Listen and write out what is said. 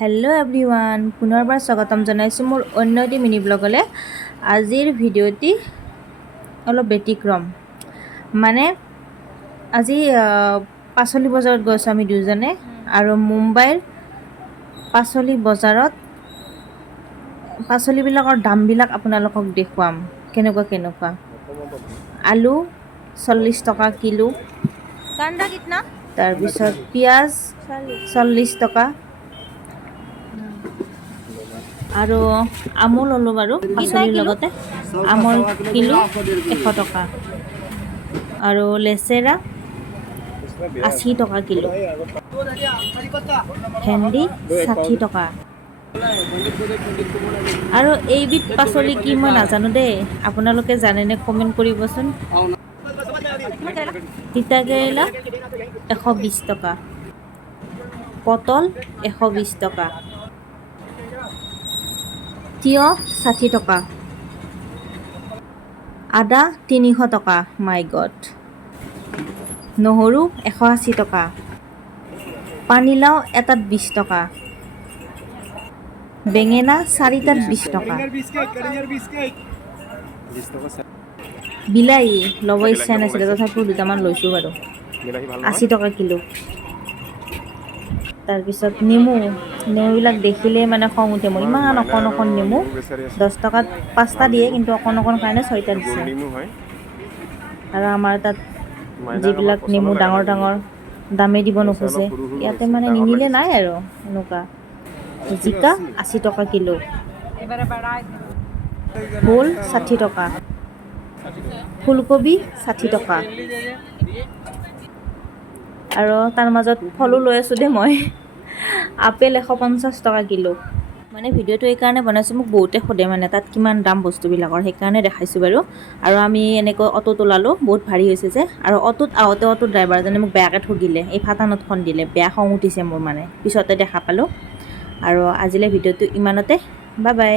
Hello' everyone, পুনৰবাৰ স্বাগতম জনাইছোঁ মোৰ অন্য এটি মিনি ব্লগলৈ। আজিৰ ভিডিঅ'টি অলপ ব্যতিক্ৰম। মানে আজি পাচলি বজাৰত গৈছোঁ আমি দুজনে, আৰু মুম্বাইৰ পাচলি বজাৰত পাচলিবিলাকৰ দামবিলাক আপোনালোকক দেখুৱাম কেনেকুৱা। আলু 40 টকা কিলো, তাৰপিছত পিঁয়াজ 40 টকা, আৰু আমুল ল'লোঁ বাৰু পাচলিৰ লগতে। আমুল কিলো 100 টকা, আৰু লেচেৰা 80 টকা কিলো, ভেন্দি 60 টকা। আৰু এইবিধ পাচলি কি মই নাজানো দেই, আপোনালোকে জানেনে কমেণ্ট কৰিবচোন। তিতা কেৰেলা 120 টকা, পটল 120 টকা, তিয়হ 60 টকা, আদা 300 টকা, মাই গড, নহৰু 180 টকা, পানীলাও এটাত 20 টকা, বেঙেনা 4টাত 20 টকা, বিলাহী ল'ব ইচ্ছা নাছিলে তথাপিও দুটামান লৈছোঁ বাৰু, 80 টকা কিলো। তাৰপিছত নেমুবিলাক দেখিলেই মানে খং উঠে মোৰ, ইমান অকণ নেমু। 10 টকাত 5টা দিয়ে, কিন্তু অকণ কাৰণে 6টা দিছে। আৰু আমাৰ তাত যিবিলাক নেমু ডাঙৰ দামেই দিব নোখোজে, ইয়াতে মানে নিনিলে নাই আৰু এনেকুৱা। জিকা 80 টকা কিলো, ভোল 60 টকা, ফুলকবি 60 টকা, আৰু তাৰ মাজত ফলো লৈ আছোঁ দেই মই। আপেল 150 টকা কিলো। মানে ভিডিঅ'টো এইকাৰণে বনাইছোঁ, মোক বহুতে সোধে মানে তাত কিমান দাম বস্তুবিলাকৰ, সেইকাৰণে দেখাইছোঁ বাৰু। আৰু আমি এনেকৈ অ'টোত ওলালোঁ, বহুত ভাৰী হৈছে যে। আৰু অ'টোত আহোঁতে ড্ৰাইভাৰজনে মোক বেয়াকৈ ঠগিলে, এই ফাটা নটখন দিলে, বেয়া খং উঠিছে মোৰ মানে, পিছতে দেখা পালোঁ। আৰু আজিলৈ ভিডিঅ'টো ইমানতে, বাই বাই।